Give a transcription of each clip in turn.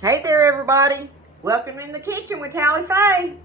Hey there, everybody. Welcome in the kitchen with Tally Faye.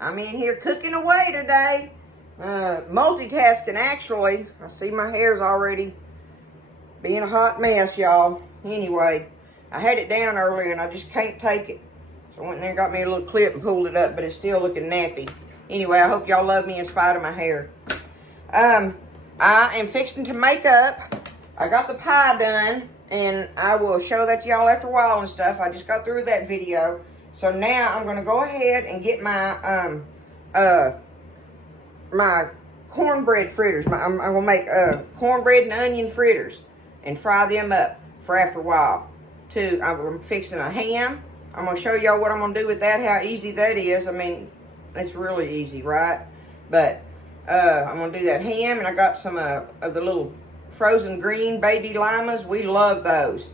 I'm in here cooking away today. Multitasking, actually. I see my hair's already being a hot mess, y'all. Anyway, I had it down earlier and I just can't take it. So I went in there and got me a little clip and pulled it up, but it's still looking nappy. Anyway, I hope y'all love me in spite of my hair. I am fixing to make up. I got the pie done. And I will show that to y'all after a while and stuff. I just got through that video. So now I'm going to go ahead and get my my cornbread fritters. I'm going to make cornbread and onion fritters and fry them up for after a while. I'm fixing a ham. I'm going to show y'all what I'm going to do with that, how easy that is. I mean, it's really easy, right? But I'm going to do that ham, and I got some of the little frozen green baby limas. We love those.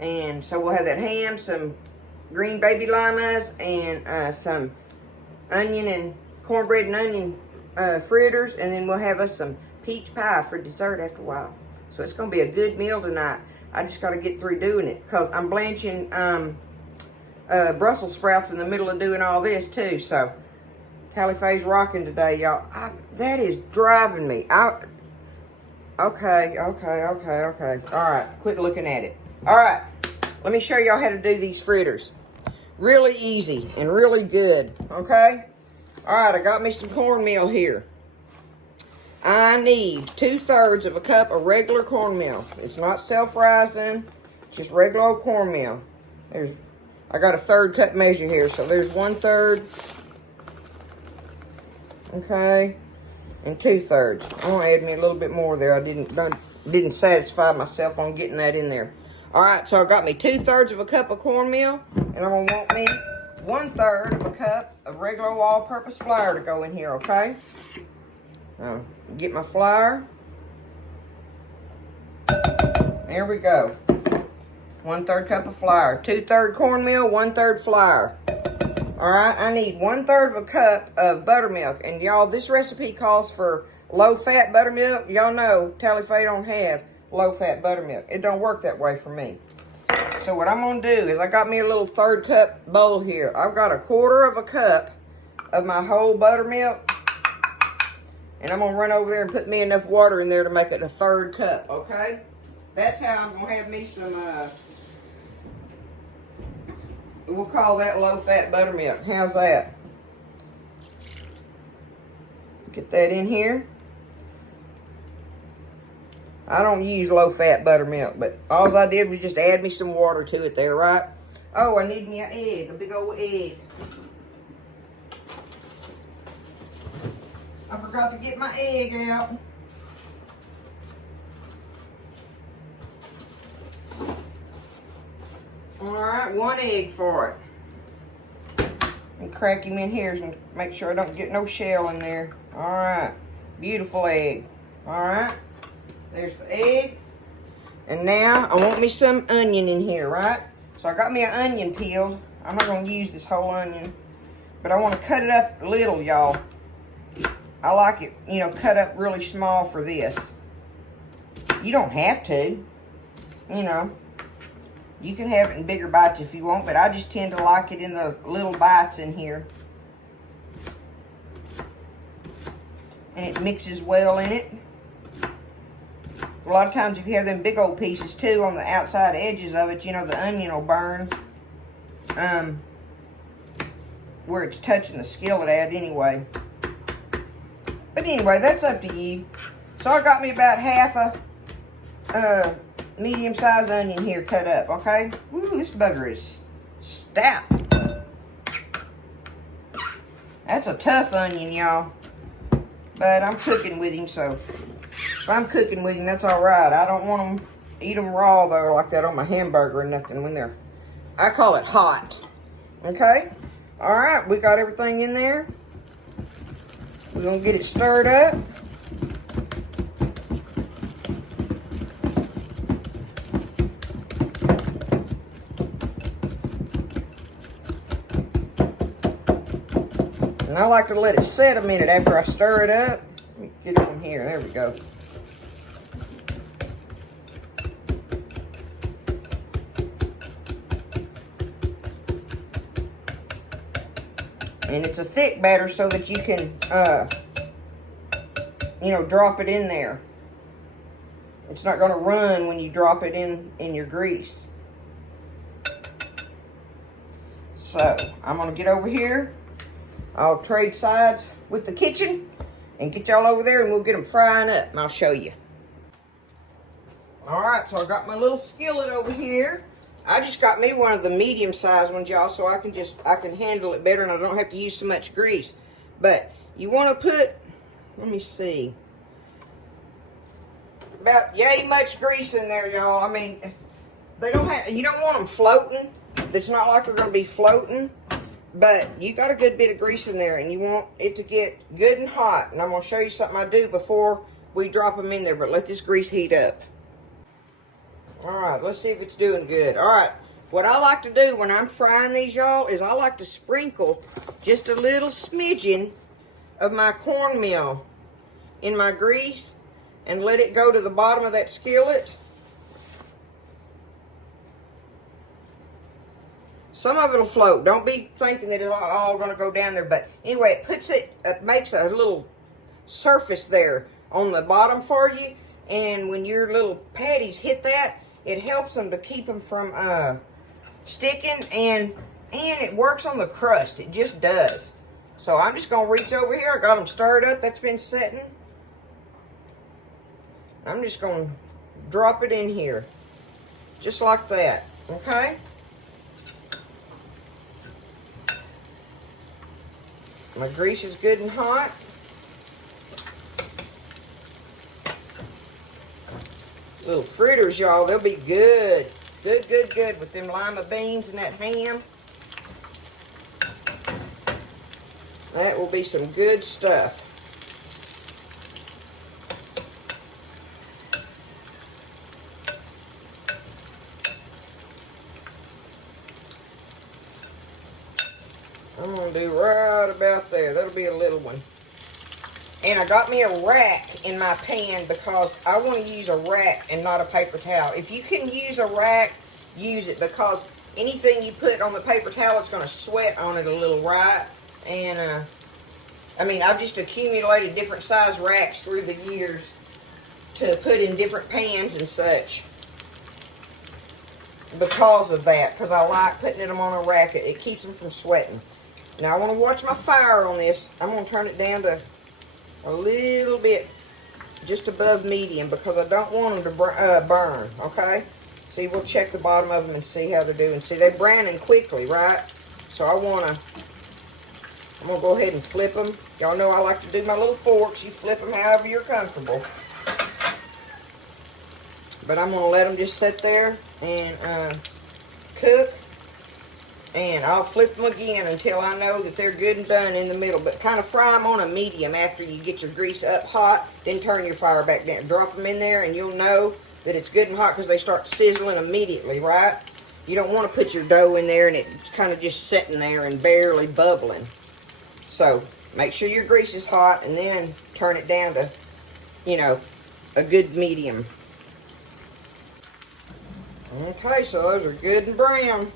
And so we'll have that ham, some green baby limas, and some onion and cornbread and onion fritters, and then we'll have us some peach pie for dessert after a while. So it's going to be a good meal tonight. I just got to get through doing it because I'm blanching Brussels sprouts in the middle of doing all this too. So Tally Faye's rocking today, y'all. That is driving me. Okay. All right, quit looking at it. All right, let me show y'all how to do these fritters. Really easy and really good, okay? All right, I got me some cornmeal here. I need 2/3 of a cup of regular cornmeal. It's not self-rising, just regular old cornmeal. I got a 1/3 cup measure here, so there's 1/3, okay? And 2/3. I'm gonna add me a little bit more there. I didn't satisfy myself on getting that in there. All right, so I got me 2/3 of a cup of cornmeal, and I'm gonna want me 1/3 of a cup of regular all-purpose flour to go in here. Okay. Now get my flour. There we go. 1/3 cup of flour. 2/3 cornmeal, 1/3 flour. All right, I need 1/3 of a cup of buttermilk. And y'all, this recipe calls for low-fat buttermilk. Y'all know Tally Faye don't have low-fat buttermilk. It don't work that way for me. So what I'm going to do is I got me a little 1/3 cup bowl here. I've got 1/4 of a cup of my whole buttermilk. And I'm going to run over there and put me enough water in there to make it 1/3 cup, okay? That's how I'm going to have me some... we'll call that low-fat buttermilk. How's that? Get that in here. I don't use low-fat buttermilk, but all I did was just add me some water to it there, right? Oh, I need me an egg, a big old egg. I forgot to get my egg out. Alright, 1 egg for it. And crack him in here and make sure I don't get no shell in there. Alright, beautiful egg. Alright, there's the egg. And now I want me some onion in here, right? So I got me an onion peeled. I'm not going to use this whole onion, but I want to cut it up a little, y'all. I like it, you know, cut up really small for this. You don't have to, you know. You can have it in bigger bites if you want, but I just tend to like it in the little bites in here. And it mixes well in it. A lot of times if you have them big old pieces too on the outside edges of it, you know, the onion will burn. Where it's touching the skillet at anyway. But anyway, that's up to you. So I got me about half a medium-sized onion here cut up, okay? Ooh, this bugger is stout. That's a tough onion, y'all. But I'm cooking with him, so if I'm cooking with him, that's all right. I don't want to eat them raw, though, like that on my hamburger or nothing when they're, I call it hot, okay? All right, we got everything in there. We're going to get it stirred up. And I like to let it set a minute after I stir it up. Let me get it in here. There we go. And it's a thick batter so that you can, you know, drop it in there. It's not going to run when you drop it in your grease. So, I'm going to get over here. I'll trade sides with the kitchen and get y'all over there and we'll get them frying up and I'll show you. Alright, so I got my little skillet over here. I just got me one of the medium-sized ones, y'all, so I can handle it better and I don't have to use so much grease. But you want to put, let me see, about yay much grease in there, y'all. I mean, they don't have, you don't want them floating. It's not like they're going to be floating, but you got a good bit of grease in there and you want it to get good and hot. And I'm going to show you something I do before we drop them in there, but let this grease heat up. Alright, let's see if it's doing good. Alright, what I like to do when I'm frying these, y'all, is I like to sprinkle just a little smidgen of my cornmeal in my grease and let it go to the bottom of that skillet. Some of it will float. Don't be thinking that it's all going to go down there. But anyway, it makes a little surface there on the bottom for you. And when your little patties hit that, it helps them to keep them from sticking, and it works on the crust. It just does. So I'm just going to reach over here. I got them stirred up. That's been setting. I'm just going to drop it in here. Just like that. Okay? My grease is good and hot. Little fritters, y'all, they'll be good. Good with them lima beans and that ham. That will be some good stuff. I'm going to do right about there. That'll be a little one. And I got me a rack in my pan because I want to use a rack and not a paper towel. If you can use a rack, use it, because anything you put on the paper towel, it's going to sweat on it a little, right? And, I mean, I've just accumulated different size racks through the years to put in different pans and such because of that, because I like putting them on a rack. It keeps them from sweating. Now, I want to watch my fire on this. I'm going to turn it down to a little bit just above medium because I don't want them to burn, okay? See, we'll check the bottom of them and see how they're doing. See, they're browning quickly, right? So I'm going to go ahead and flip them. Y'all know I like to do my little forks. You flip them however you're comfortable. But I'm going to let them just sit there and cook. And I'll flip them again until I know that they're good and done in the middle. But kind of fry them on a medium after you get your grease up hot. Then turn your fire back down. Drop them in there and you'll know that it's good and hot because they start sizzling immediately, right? You don't want to put your dough in there and it's kind of just sitting there and barely bubbling. So make sure your grease is hot and then turn it down to, you know, a good medium. Okay, so those are good and brown.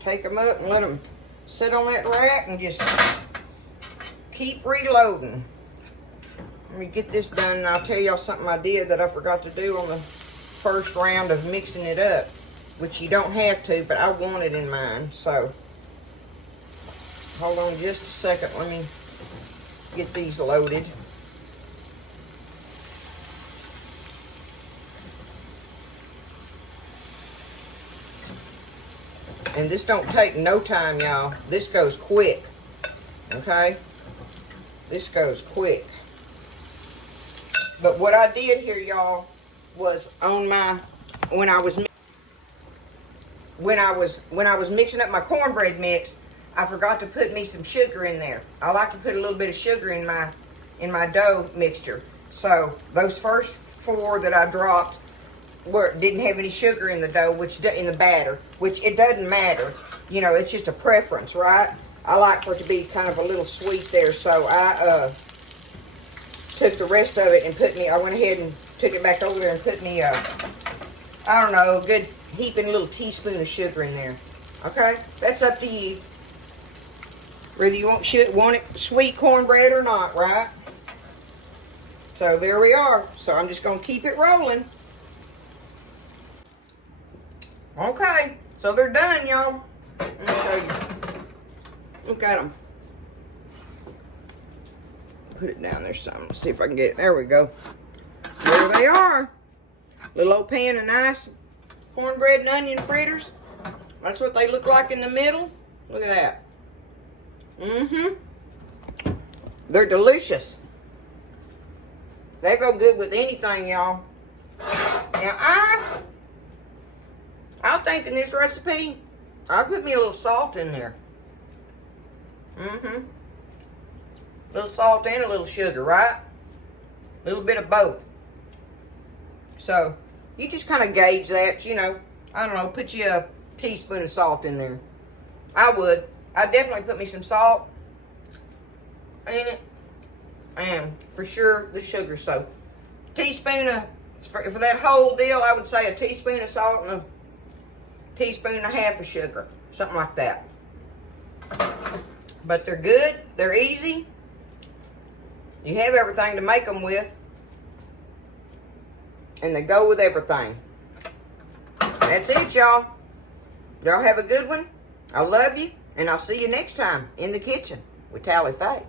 Take them up and let them sit on that rack and just keep reloading. Let me get this done and I'll tell y'all something I did that I forgot to do on the first round of mixing it up, which you don't have to, but I want it in mine. So, hold on just a second. Let me get these loaded. And this don't take no time, y'all. This goes quick. Okay? This goes quick. But what I did here, y'all, was on my when I was mixing up my cornbread mix, I forgot to put me some sugar in there. I like to put a little bit of sugar in my dough mixture. So those first 4 that I dropped didn't have any sugar in the dough, in the batter, which it doesn't matter. You know, it's just a preference, right? I like for it to be kind of a little sweet there, so I took the rest of it and I went ahead and took it back over there and put me, I don't know, a good heaping little teaspoon of sugar in there. Okay? That's up to you. Whether you want it sweet cornbread or not, right? So there we are. So I'm just going to keep it rolling. Okay, so they're done, y'all. Let me show you. Look at them. Put it down there some. Let's see if I can get it. There we go. There they are. Little old pan of nice cornbread and onion fritters. That's what they look like in the middle. Look at that. They're delicious. They go good with anything, y'all. Now, I think in this recipe, I put me a little salt in there. A little salt and a little sugar, right? A little bit of both. So, you just kind of gauge that, you know. I don't know, put you a teaspoon of salt in there. I would. I'd definitely put me some salt in it. And for sure, the sugar. So, teaspoon of, for that whole deal, I would say a teaspoon of salt and a teaspoon and a half of sugar. Something like that. But they're good. They're easy. You have everything to make them with. And they go with everything. That's it, y'all. Y'all have a good one. I love you. And I'll see you next time in the kitchen with Tally Faye.